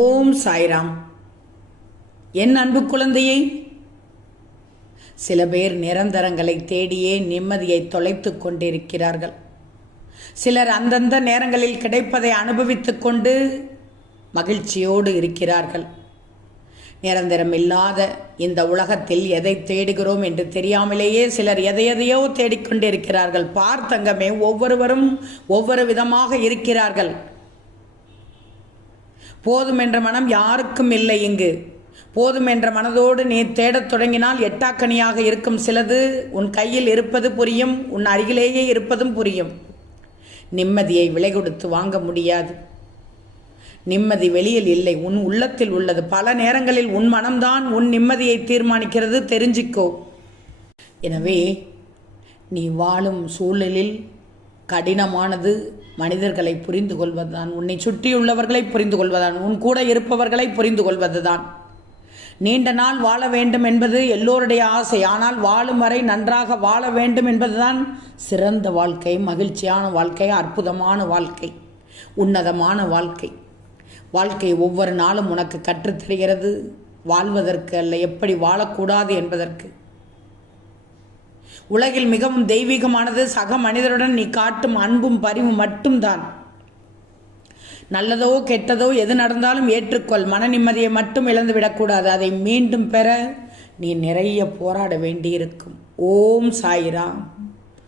ஓம் சாய்ராம். என் அன்பு குழந்தையை சில பேர் நிரந்தரங்களை தேடியே நிம்மதியை தொலைத்து கொண்டிருக்கிறார்கள். சிலர் அந்தந்த நேரங்களில் கிடைப்பதை அனுபவித்துக் கொண்டு மகிழ்ச்சியோடு இருக்கிறார்கள். நிரந்தரம் இல்லாத இந்த உலகத்தில் எதை தேடுகிறோம் என்று தெரியாமலேயே சிலர் எதை எதையோ தேடிக்கொண்டிருக்கிறார்கள் பார்த்தங்கமே ஒவ்வொருவரும் ஒவ்வொரு விதமாக இருக்கிறார்கள். போதும் என்ற மனம் யாருக்கும் இல்லை இங்கு. போதும் என்ற மனதோடு நீ தேடத் தொடங்கினால் எட்டாக்கனியாக இருக்கும் சிலது உன் கையில் இருப்பது புரியும் உன் அருகிலேயே இருப்பதும் புரியும். நிம்மதியை விலை கொடுத்து வாங்க முடியாது. நிம்மதி வெளியில் இல்லை உன் உள்ளத்தில் உள்ளது. பல நேரங்களில் உன் மனம்தான் உன் நிம்மதியை தீர்மானிக்கிறது தெரிஞ்சிக்கோ. எனவே நீ வாழும் சூழலில் கடினமானது மனிதர்களை புரிந்து கொள்வதுதான் உன்னை சுற்றியுள்ளவர்களை புரிந்து கொள்வதுதான் உன் கூட இருப்பவர்களை புரிந்து கொள்வதுதான் நீண்ட நாள் வாழ வேண்டும் என்பது எல்லோருடைய ஆசை. ஆனால் வாழும் வரை நன்றாக வாழ வேண்டும் என்பதுதான் சிறந்த வாழ்க்கை மகிழ்ச்சியான வாழ்க்கை அற்புதமான வாழ்க்கை உன்னதமான வாழ்க்கை. வாழ்க்கை ஒவ்வொரு நாளும் உனக்கு கற்றுத்தருகிறது. வாழ்வதற்கு அல்ல எப்படி வாழக்கூடாது என்பதற்கு. உலகில் மிகவும் தெய்வீகமானது சக மனிதருடன் நீ காட்டும் அன்பும் பரிவும் மட்டும்தான். நல்லதோ கெட்டதோ எது நடந்தாலும் ஏற்றுக்கொள். மன நிம்மதியை மட்டும் இழந்து விடக்கூடாது. அதை மீண்டும் பெற நீ நிறைய போராட வேண்டியிருக்கும். ஓம் சாய்ராம்.